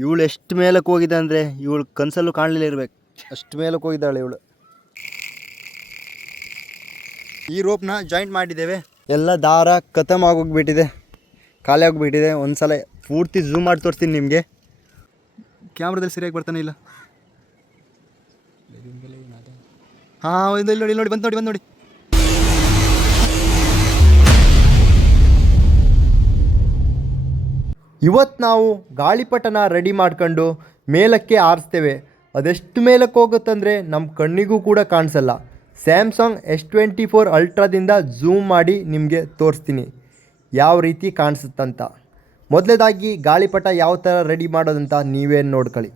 ಇವಳು ಎಷ್ಟು ಮೇಲಕ್ಕೆ ಹೋಗಿದೆ ಅಂದರೆ ಇವಳು ಕನಸಲ್ಲೂ ಕಾಣಲಿಲ್ಲ ಇರಬೇಕು, ಅಷ್ಟು ಮೇಲಕ್ಕೆ ಹೋಗಿದ್ದಾಳೆ ಇವಳು. ಈ ರೋಪ್ನ ಜಾಯಿಂಟ್ ಮಾಡಿದ್ದೇವೆ, ಎಲ್ಲ ದಾರ ಖತಮ್ ಆಗೋಗ್ಬಿಟ್ಟಿದೆ, ಖಾಲಿ ಆಗಿಬಿಟ್ಟಿದೆ. ಒಂದು ಸಲ ಪೂರ್ತಿ ಝೂಮ್ ಮಾಡಿ ತೋರಿಸ್ತೀನಿ ನಿಮಗೆ. ಕ್ಯಾಮ್ರಾದಲ್ಲಿ ಸರಿಯಾಗಿ ಬರ್ತಾನೆ ಇಲ್ಲ. ಹಾಂ ಇಲ್ಲಿ ನೋಡಿ, ನೋಡಿ ಬಂದು ನೋಡಿ. ಇವತ್ತು ನಾವು ಗಾಳಿಪಟನ ರೆಡಿ ಮಾಡ್ಕೊಂಡು ಮೇಲಕ್ಕೆ ಆರಿಸ್ತೇವೆ. ಅದೆಷ್ಟು ಮೇಲಕ್ಕೆ ಹೋಗುತ್ತಂದರೆ ನಮ್ಮ ಕಣ್ಣಿಗೂ ಕೂಡ ಕಾಣಿಸಲ್ಲ. ಸ್ಯಾಮ್ಸಂಗ್ S24 ಅಲ್ಟ್ರಾದಿಂದ ಝೂಮ್ ಮಾಡಿ ನಿಮಗೆ ತೋರಿಸ್ತೀನಿ ಯಾವ ರೀತಿ ಕಾಣಿಸುತ್ತಂತ. ಮೊದಲನೇದಾಗಿ ಗಾಳಿಪಟ ಯಾವ ಥರ ರೆಡಿ ಮಾಡೋದಂತ ನೀವೇ ನೋಡ್ಕೊಳ್ಳಿ.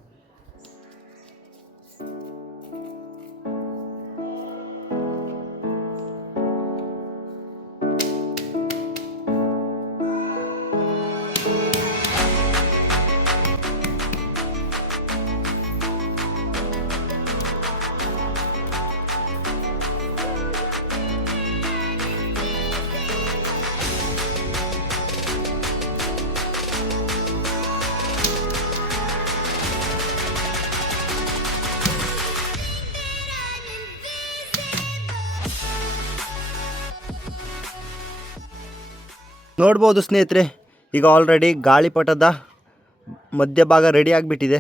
ನೋಡ್ಬೋದು ಸ್ನೇಹಿತರೆ, ಈಗ ಆಲ್ರೆಡಿ ಗಾಳಿಪಟದ ಮಧ್ಯಭಾಗ ರೆಡಿ ಆಗಿಬಿಟ್ಟಿದೆ.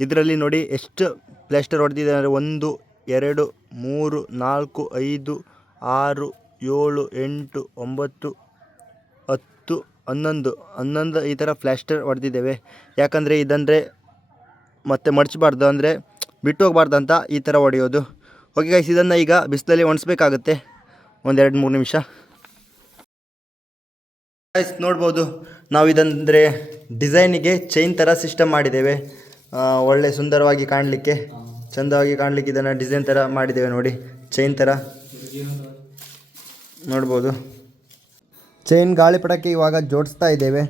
ಇದರಲ್ಲಿ ನೋಡಿ ಎಷ್ಟು ಪ್ಲಾಸ್ಟರ್ ಹೊಡೆದಿದೆ ಅಂದರೆ 1 2 3 4 5 6 7 8 9 10 11 ಈ ಥರ ಪ್ಲಾಸ್ಟರ್ ಹೊಡೆದಿದ್ದೇವೆ. ಯಾಕಂದರೆ ಇದಂದರೆ ಮತ್ತೆ ಮಡಚಬಾರ್ದು, ಅಂದರೆ ಬಿಟ್ಟು ಹೋಗಬಾರ್ದು ಅಂತ ಈ ಥರ ಹೊಡೆಯೋದು. ಓಕೆ ಗೈಸ್, ಇದನ್ನು ಈಗ ಬಿಸಿಲಲ್ಲಿ ಒಣಸ್ಬೇಕಾಗುತ್ತೆ ಒಂದು 2-3 ನಿಮಿಷ. ಗೈಸ್ ನೋಡ್ಬೋದು, ನಾವು ಇದಂದರೆ ಡಿಸೈನಿಗೆ ಚೈನ್ ಥರ ಸಿಸ್ಟಮ್ ಮಾಡಿದ್ದೇವೆ. ಒಳ್ಳೆ ಸುಂದರವಾಗಿ ಕಾಣಲಿಕ್ಕೆ, ಚೆಂದವಾಗಿ ಕಾಣಲಿಕ್ಕೆ ಇದನ್ನು ಡಿಸೈನ್ ಥರ ಮಾಡಿದ್ದೇವೆ. ನೋಡಿ, ಚೈನ್ ಥರ ನೋಡ್ಬೋದು. ಚೈನ್ ಗಾಳಿಪಟಕ್ಕೆ ಇವಾಗ ಜೋಡಿಸ್ತಾ ಇದ್ದೇವೆ.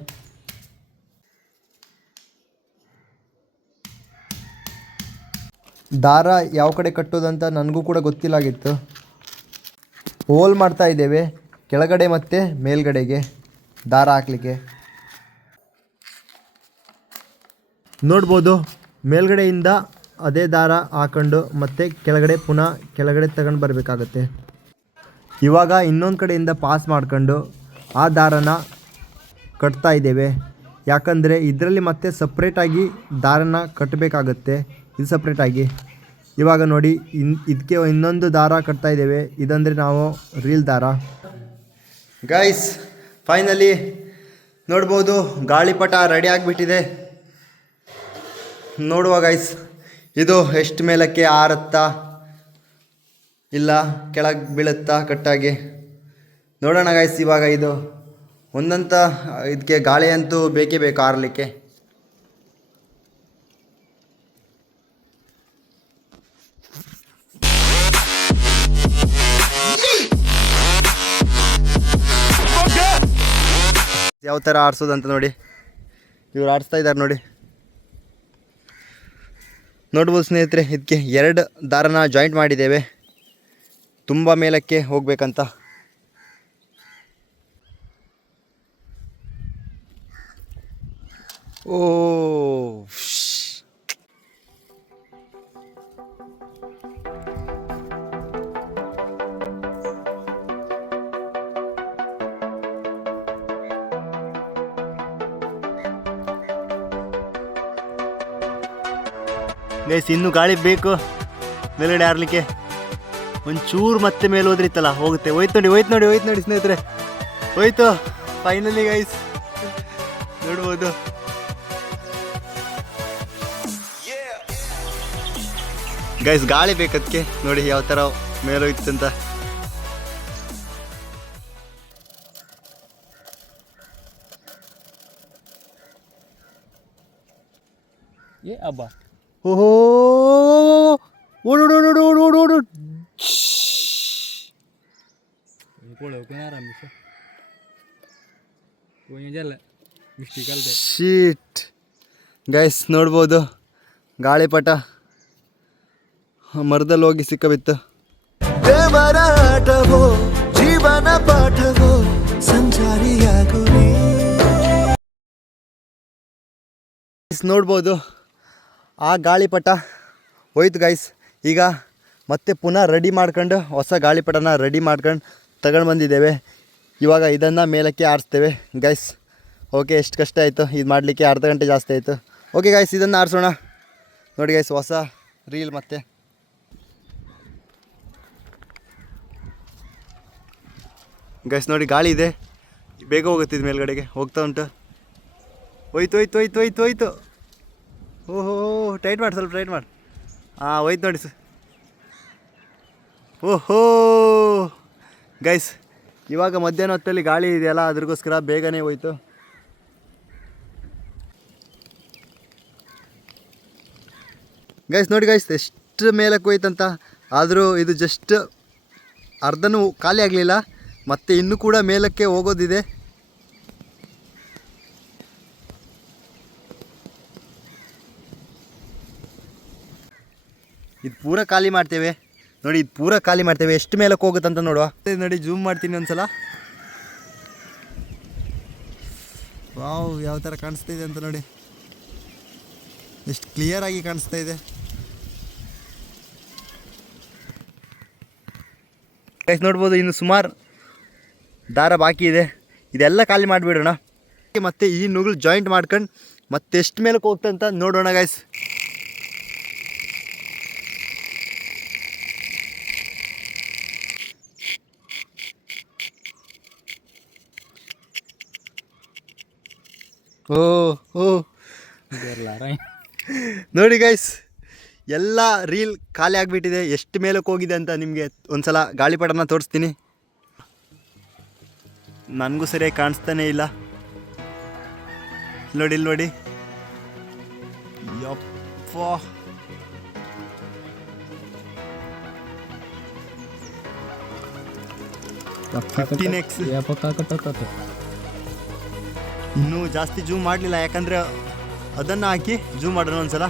ದಾರ ಯಾವ ಕಡೆ ಕಟ್ಟೋದಂತ ನನಗೂ ಕೂಡ ಗೊತ್ತಿಲ್ಲಾಗಿತ್ತು. ಹೋಲ್ ಮಾಡ್ತಾ ಇದ್ದೇವೆ ಕೆಳಗಡೆ ಮತ್ತು ಮೇಲ್ಗಡೆಗೆ ದಾರ ಹಾಕಲಿಕ್ಕೆ. ನೋಡ್ಬೋದು, ಮೇಲ್ಗಡೆಯಿಂದ ಅದೇ ದಾರ ಹಾಕೊಂಡು ಮತ್ತೆ ಕೆಳಗಡೆ ತಗೊಂಡು ಬರಬೇಕಾಗತ್ತೆ. ಇವಾಗ ಇನ್ನೊಂದು ಕಡೆಯಿಂದ ಪಾಸ್ ಮಾಡ್ಕೊಂಡು ಆ ದಾರನ ಕಟ್ತಾ ಇದ್ದೇವೆ. ಯಾಕಂದರೆ ಇದರಲ್ಲಿ ಮತ್ತೆ ಸಪ್ರೇಟಾಗಿ ದಾರನ ಕಟ್ಟಬೇಕಾಗತ್ತೆ, ಇದು ಸಪ್ರೇಟಾಗಿ. ಇವಾಗ ನೋಡಿ, ಇದಕ್ಕೆ ಇನ್ನೊಂದು ದಾರ ಕಟ್ತಾ ಇದ್ದೇವೆ. ಇದಂದರೆ ನಾವು ರೀಲ್ ದಾರ. ಗೈಸ್ ಫೈನಲಿ ನೋಡ್ಬೋದು, ಗಾಳಿಪಟ ರೆಡಿ ಆಗಿಬಿಟ್ಟಿದೆ. ನೋಡುವ ಗೈಸ್, ಇದು ಎಷ್ಟು ಮೇಲಕ್ಕೆ ಆರುತ್ತಾ ಇಲ್ಲ ಕೆಳಗೆ ಬೀಳುತ್ತಾ ಕಟ್ಟಾಗಿ ನೋಡೋಣ ಗೈಸ್. ಇವಾಗ ಇದು ಒಂದಂತ ಇದಕ್ಕೆ ಗಾಳಿ ಅಂತೂ ಬೇಕೇ ಬೇಕು ಆರಲಿಕ್ಕೆ. ಯಾವ ಥರ ಆರಿಸೋದಂತ ನೋಡಿ, ಇವ್ರು ಆರಿಸ್ತಾ ಇದ್ದಾರೆ ನೋಡಿ. ನೋಡ್ಬೋದು ಸ್ನೇಹಿತರೆ, ಇದಕ್ಕೆ 2 ದಾರನ ಜಾಯಿಂಟ್ ಮಾಡಿದ್ದೇವೆ ತುಂಬ ಮೇಲಕ್ಕೆ ಹೋಗ್ಬೇಕಂತ. ಓ ಗೈಸ್, ಇನ್ನೂ ಗಾಳಿ ಬೇಕು ಮೇಲ್ಗಡೆ ಆರ್ಲಿಕ್ಕೆ. ಒಂಚೂರು ಮತ್ತೆ ಮೇಲೆ ಹೋದ್ರಿತ್ತಲ್ಲ, ಹೋಗುತ್ತೆ. ಹೋಯ್ತು ನೋಡಿ ಸ್ನೇಹಿತರೆ, ಹೋಯ್ತು ಫೈನಲಿ ಗೈಸ್. ನೋಡ್ಬೋದು, ಗೈಸ್ ಗಾಳಿ ಬೇಕದಕ್ಕೆ. ನೋಡಿ ಯಾವ ಥರ ಮೇಲೋಯ್ತಂತ. ಅಬ್ಬಾ, ಓಹೋ, ಓಡು. ಶೀಟ್ ಗೈಸ್, ನೋಡ್ಬೋದು ಗಾಳಿಪಟ ಮರದಲ್ಲಿ ಹೋಗಿ ಸಿಕ್ಕಬಿತ್ತು. ಜೀವನ ಪಾಠವೋ ಸಂಚಾರಿಯಾಗು. ಗೈಸ್ ನೋಡ್ಬೋದು ಆ ಗಾಳಿಪಟ ಹೋಯ್ತು ಗೈಸ್. ಈಗ ಮತ್ತೆ ಪುನಃ ರೆಡಿ ಮಾಡ್ಕೊಂಡು ಹೊಸ ಗಾಳಿಪಟನ ರೆಡಿ ಮಾಡ್ಕೊಂಡು ತಗೊಂಡು ಬಂದಿದ್ದೇವೆ. ಇವಾಗ ಇದನ್ನು ಮೇಲಕ್ಕೆ ಆರಿಸ್ತೇವೆ ಗೈಸ್. ಓಕೆ, ಎಷ್ಟು ಕಷ್ಟ ಆಯಿತು ಇದು ಮಾಡಲಿಕ್ಕೆ, ಅರ್ಧ ಗಂಟೆ ಜಾಸ್ತಿ ಆಯಿತು. ಓಕೆ ಗೈಸ್, ಇದನ್ನು ಆರಿಸೋಣ. ನೋಡಿ ಗೈಸ್, ಹೊಸ ರೀಲ್ ಮತ್ತೆ ಗೈಸ್ ನೋಡಿ, ಗಾಳಿ ಇದೆ, ಬೇಗ ಹೋಗುತ್ತೆ ಇದು ಮೇಲ್ಗಡೆಗೆ, ಹೋಗ್ತಾ ಉಂಟು. ಹೋಯ್ತು ಹೋಯ್ತು ಹೋಯ್ತು ಹೋಯ್ತು ಹೋಯ್ತು. ಓಹೋ, ಟೈಟ್ ಮಾಡಿ, ಸ್ವಲ್ಪ ಟೈಟ್ ಮಾಡಿ. ಹಾಂ, ಹೋಯ್ತು ನೋಡಿ ಸರ್. ಓಹೋ ಗೈಸ್, ಇವಾಗ ಮಧ್ಯಾಹ್ನ ಹೊತ್ತಲ್ಲಿ ಗಾಳಿ ಇದೆಯಲ್ಲ, ಅದ್ರಗೋಸ್ಕರ ಬೇಗನೆ ಹೋಯ್ತು. ಗೈಸ್ ನೋಡಿ ಗೈಸ್, ಎಷ್ಟು ಮೇಲಕ್ಕೆ ಹೋಯ್ತಂತ. ಆದರೂ ಇದು ಜಸ್ಟ್ ಅರ್ಧನೂ ಖಾಲಿ ಆಗಲಿಲ್ಲ, ಮತ್ತು ಇನ್ನೂ ಕೂಡ ಮೇಲಕ್ಕೆ ಹೋಗೋದಿದೆ. ಇದು ಪೂರ ಖಾಲಿ ಮಾಡ್ತೇವೆ ನೋಡಿ, ಇದು ಪೂರ ಖಾಲಿ ಮಾಡ್ತೇವೆ. ಎಷ್ಟು ಮೇಲಕ್ಕೆ ಹೋಗುತ್ತಂತ ನೋಡುವ. ನೋಡಿ, ಜೂಮ್ ಮಾಡ್ತೀನಿ ಒಂದ್ಸಲ. ವಾವ್, ಯಾವ ಥರ ಕಾಣಿಸ್ತಾ ಇದೆ ಅಂತ ನೋಡಿ, ಎಷ್ಟು ಕ್ಲಿಯರಾಗಿ ಕಾಣಿಸ್ತಾ ಇದೆ. ಗೈಸ್ ನೋಡ್ಬೋದು, ಇನ್ನು ಸುಮಾರು ದಾರ ಬಾಕಿ ಇದೆ. ಇದೆಲ್ಲ ಖಾಲಿ ಮಾಡಿಬಿಡೋಣ. ಮತ್ತು ಈ ನುಗ್ಳು ಜಾಯಿಂಟ್ ಮಾಡ್ಕೊಂಡು ಮತ್ತೆ ಎಷ್ಟು ಮೇಲಕ್ಕೆ ಹೋಗ್ತಂತ ನೋಡೋಣ ಗೈಸ್. ಓ ಓ ನೋಡಿ ಗೈಸ್, ಎಲ್ಲ ರೀಲ್ ಖಾಲಿ ಆಗಿಬಿಟ್ಟಿದೆ. ಎಷ್ಟು ಮೇಲಕ್ಕೆ ಹೋಗಿದೆ ಅಂತ ನಿಮಗೆ ಒಂದ್ಸಲ ಗಾಳಿಪಟನ ತೋರಿಸ್ತೀನಿ. ನನಗೂ ಸರಿಯಾಗಿ ಕಾಣಿಸ್ತಾನೇ ಇಲ್ಲ. ನೋಡಿ, ಇಲ್ಲಿ ನೋಡಿ, ಯಪ್ಪ, ಇನ್ನೂ ಜಾಸ್ತಿ ಜೂಮ್ ಮಾಡಲಿಲ್ಲ, ಯಾಕಂದರೆ ಅದನ್ನು ಹಾಕಿ ಜೂಮ್ ಮಾಡೋಣ ಒಂದ್ಸಲ,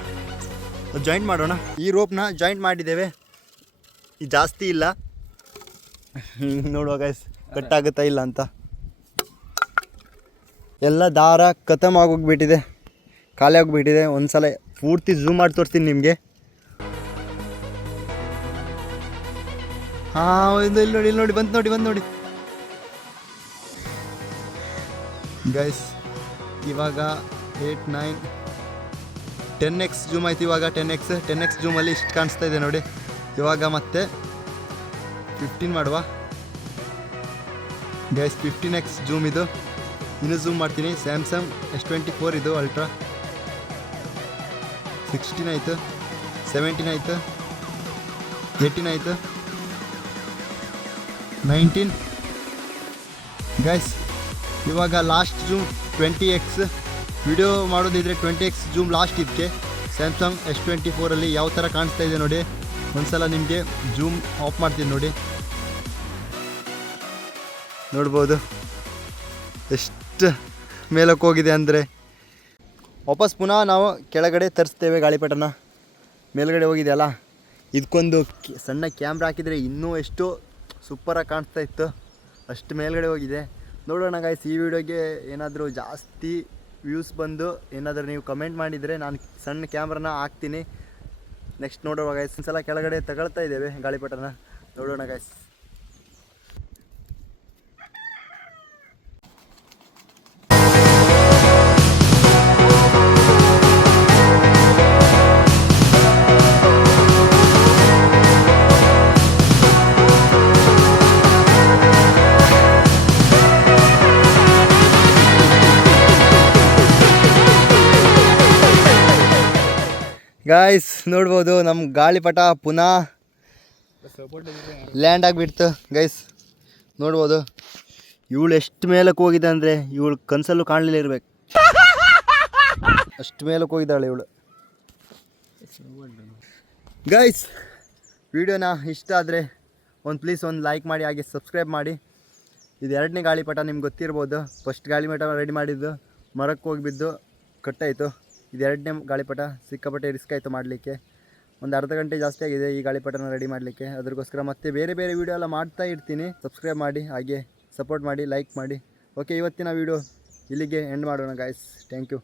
ಜಾಯಿಂಟ್ ಮಾಡೋಣ. ಈ ರೋಪ್ನ ಜಾಯಿಂಟ್ ಮಾಡಿದ್ದೇವೆ, ಈ ಜಾಸ್ತಿ ಇಲ್ಲ. ನೋಡುವ ಗೈಸ್, ಕಟ್ಟಾಗುತ್ತಾ ಇಲ್ಲ ಅಂತ. ಎಲ್ಲ ದಾರ ಖತಮ್ ಆಗೋಗ್ಬಿಟ್ಟಿದೆ, ಖಾಲಿ ಆಗೋಗ್ಬಿಟ್ಟಿದೆ. ಒಂದ್ಸಲ ಪೂರ್ತಿ ಝೂಮ್ ಮಾಡಿ ತೋರಿಸ್ತೀನಿ ನಿಮಗೆ. ಹಾಂ, ಇಲ್ಲಿ ನೋಡಿ, ಇಲ್ಲಿ ನೋಡಿ, ಬಂದು ನೋಡಿ ಗೈಸ್. ಇವಾಗ 8, 9, 10x ಜೂಮ್ ಆಯ್ತು. ಇವಾಗ 10x ಜೂಮಲ್ಲಿ ಇಷ್ಟು ಕಾಣಿಸ್ತಾ ಇದೆ ನೋಡಿ. ಇವಾಗ ಮತ್ತೆ 15 ಮಾಡುವ ಗೈಸ್. 15x ಜೂಮ್ ಇದು. ಇನ್ನೂ ಝೂಮ್ ಮಾಡ್ತೀನಿ. ಸ್ಯಾಮ್ಸಂಗ್ S24 ಇದು ಅಲ್ಟ್ರಾ. 16 ಆಯಿತು, 17 ಆಯಿತು, 18 ಆಯಿತು, 19 ಗೈಸ್. ಇವಾಗ ಲಾಸ್ಟ್ ಜೂಮ್ 20x. ವಿಡಿಯೋ ಮಾಡೋದಿದ್ರೆ 20x ಜೂಮ್ ಲಾಸ್ಟ್ ಇದಕ್ಕೆ. ಸ್ಯಾಮ್ಸಂಗ್ S24ಅಲ್ಲಿ ಯಾವ ಥರ ಕಾಣಿಸ್ತಾ ಇದೆ ನೋಡಿ. ಒಂದ್ಸಲ ನಿಮಗೆ ಜೂಮ್ ಆಫ್ ಮಾಡ್ತೀನಿ ನೋಡಿ, ನೋಡ್ಬೋದು ಎಷ್ಟು ಮೇಲಕ್ಕೆ ಹೋಗಿದೆ ಅಂದರೆ. ವಾಪಸ್ ಪುನಃ ನಾವು ಕೆಳಗಡೆ ತರಿಸ್ತೇವೆ ಗಾಳಿಪಟನ. ಮೇಲ್ಗಡೆ ಹೋಗಿದೆಯಲ್ಲ, ಇದಕ್ಕೊಂದು ಸಣ್ಣ ಕ್ಯಾಮ್ರಾ ಹಾಕಿದರೆ ಇನ್ನೂ ಎಷ್ಟು ಸೂಪರಾಗಿ ಕಾಣಿಸ್ತಾ ಇತ್ತು. ಅಷ್ಟು ಮೇಲ್ಗಡೆ ಹೋಗಿದೆ. ನೋಡೋಣ ಗೈಸ್, ಈ ವಿಡಿಯೋಗೆ ಏನಾದರೂ ಜಾಸ್ತಿ ವ್ಯೂಸ್ ಬಂದು ಏನಾದರೂ ನೀವು ಕಮೆಂಟ್ ಮಾಡಿದರೆ ನಾನು ಸಣ್ಣ ಕ್ಯಾಮ್ರಾನ ಹಾಕ್ತೀನಿ. ನೆಕ್ಸ್ಟ್ ನೋಡೋಣ ಗೈಸ್. ಒಂದ್ಸಲ ಕೆಳಗಡೆ ತಗೊಳ್ತಾ ಇದ್ದೇವೆ ಗಾಳಿಪಟನ, ನೋಡೋಣ ಗೈಸ್. ಗಾಯ್ಸ್ ನೋಡ್ಬೋದು, ನಮ್ಮ ಗಾಳಿಪಟ ಪುನಃ ಲ್ಯಾಂಡ್ ಆಗಿಬಿಡ್ತು ಗೈಸ್. ನೋಡ್ಬೋದು, ಇವಳು ಎಷ್ಟು ಮೇಲಕ್ಕೆ ಹೋಗಿದೆ ಅಂದರೆ ಇವಳು ಕನಸಲ್ಲೂ ಕಾಣಲಿಲ್ಲ ಇರ್ಬೇಕು, ಅಷ್ಟು ಮೇಲಕ್ಕೆ ಹೋಗಿದ್ದಾಳೆ ಇವಳು ಗೈಸ್. ವಿಡಿಯೋನ ಇಷ್ಟ ಆದರೆ ಪ್ಲೀಸ್ ಒಂದು ಲೈಕ್ ಮಾಡಿ, ಹಾಗೆ ಸಬ್ಸ್ಕ್ರೈಬ್ ಮಾಡಿ. ಇದು 2ನೇ ಗಾಳಿಪಟ, ನಿಮ್ಗೆ ಗೊತ್ತಿರ್ಬೋದು. ಫಸ್ಟ್ ಗಾಳಿಪಟ ರೆಡಿ ಮಾಡಿದ್ದು ಮರಕ್ಕೆ ಹೋಗಿ ಬಿದ್ದು ಕಟ್ಟಾಯಿತು. ಇದು 2ನೇ ಗಾಳಿಪಟ. ಸಿಕ್ಕಾಪಟ್ಟೆ ರಿಸ್ಕ್ ಆಯಿತು ಮಾಡಲಿಕ್ಕೆ. ಒಂದು ಅರ್ಧ ಗಂಟೆ ಜಾಸ್ತಿ ಆಗಿದೆ ಈ ಗಾಳಿಪಟನ ರೆಡಿ ಮಾಡಲಿಕ್ಕೆ. ಅದಕ್ಕೋಸ್ಕರ ಮತ್ತೆ ಬೇರೆ ವಿಡಿಯೋ ಎಲ್ಲ ಮಾಡ್ತಾ ಇರ್ತೀನಿ. ಸಬ್ಸ್ಕ್ರೈಬ್ ಮಾಡಿ, ಹಾಗೆ ಸಪೋರ್ಟ್ ಮಾಡಿ, ಲೈಕ್ ಮಾಡಿ. ಓಕೆ, ಇವತ್ತಿನ ವಿಡಿಯೋ ಇಲ್ಲಿಗೆ ಎಂಡ್ ಮಾಡೋಣ ಗಾಯ್ಸ್. Thank you.